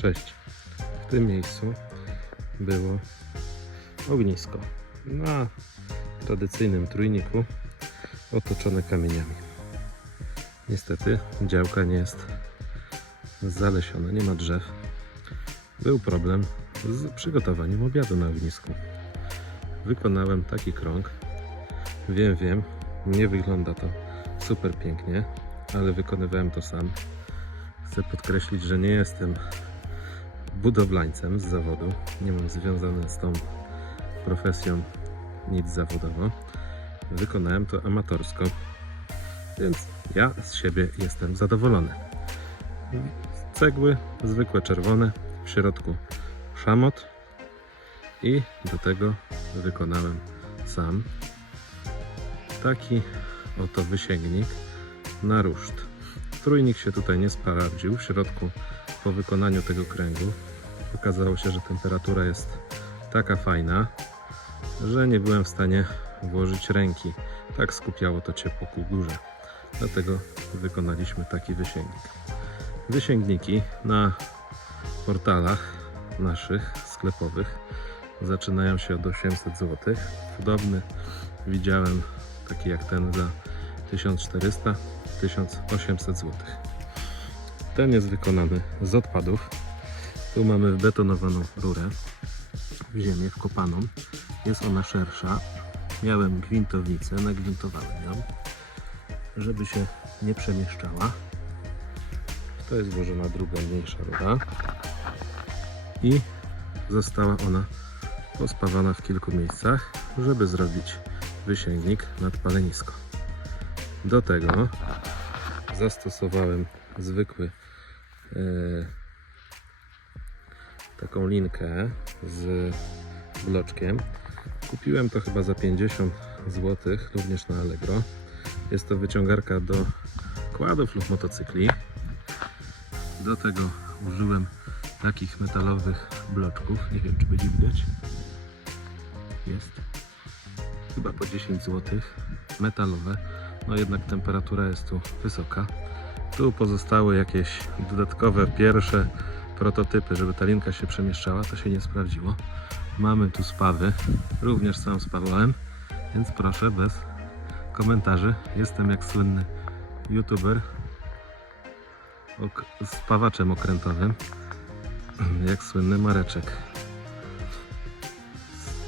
Cześć. W tym miejscu było ognisko na tradycyjnym trójniku otoczone kamieniami. Niestety działka nie jest zalesiona, nie ma drzew. Był problem z przygotowaniem obiadu na ognisku. Wykonałem taki krąg. Wiem, nie wygląda to super pięknie, ale wykonywałem to sam. Chcę podkreślić, że nie jestem budowlańcem z zawodu. Nie mam związane z tą profesją nic zawodowo. Wykonałem to amatorsko, więc ja z siebie jestem zadowolony. Cegły zwykłe czerwone, w środku szamot i do tego wykonałem sam taki oto wysięgnik na ruszt. Trójnik się tutaj nie sprawdził. W środku po wykonaniu tego kręgu okazało się, że temperatura jest taka fajna, że nie byłem w stanie włożyć ręki. Tak skupiało to ciepło ku górze. Dlatego wykonaliśmy taki wysięgnik. Wysięgniki na portalach naszych sklepowych zaczynają się od 800 zł. Podobny widziałem taki jak ten za 1400-1800 zł. Ten jest wykonany z odpadów. Tu mamy wbetonowaną rurę w ziemię wkopaną. Jest ona szersza. Miałem gwintownicę, nagwintowałem ją, żeby się nie przemieszczała. To jest włożona druga, mniejsza rura i została ona pospawana w kilku miejscach, żeby zrobić wysięgnik nad palenisko. Do tego zastosowałem zwykły taką linkę z bloczkiem. Kupiłem to chyba za 50 zł, również na Allegro. Jest to wyciągarka do kładów lub motocykli. Do tego użyłem takich metalowych bloczków. Nie wiem, czy będzie widać. Jest chyba po 10 zł. Metalowe. No jednak temperatura jest tu wysoka. Tu pozostały jakieś dodatkowe pierwsze prototypy, żeby ta linka się przemieszczała. To się nie sprawdziło. Mamy tu spawy. Również sam spawałem, więc proszę bez komentarzy. Jestem jak słynny youtuber spawaczem okrętowym, jak słynny Mareczek.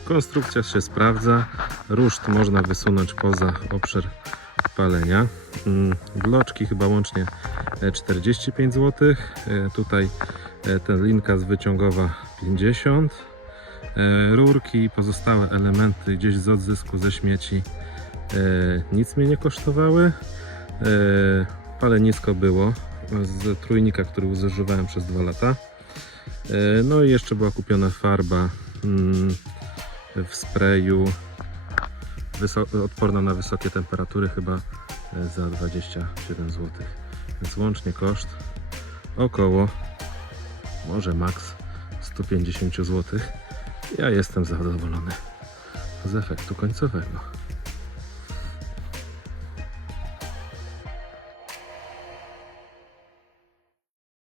Konstrukcja się sprawdza. Ruszt można wysunąć poza obszar palenia. Bloczki chyba łącznie 45 zł. Tutaj ta linka wyciągowa 50. Rurki i pozostałe elementy gdzieś z odzysku ze śmieci nic mnie nie kosztowały. Palenisko było z trójnika, który używałem przez 2 lata. No i jeszcze była kupiona farba w sprayu odporna na wysokie temperatury, chyba za 27 zł. Więc łącznie koszt około, może maks 150 zł. Ja jestem zadowolony z efektu końcowego.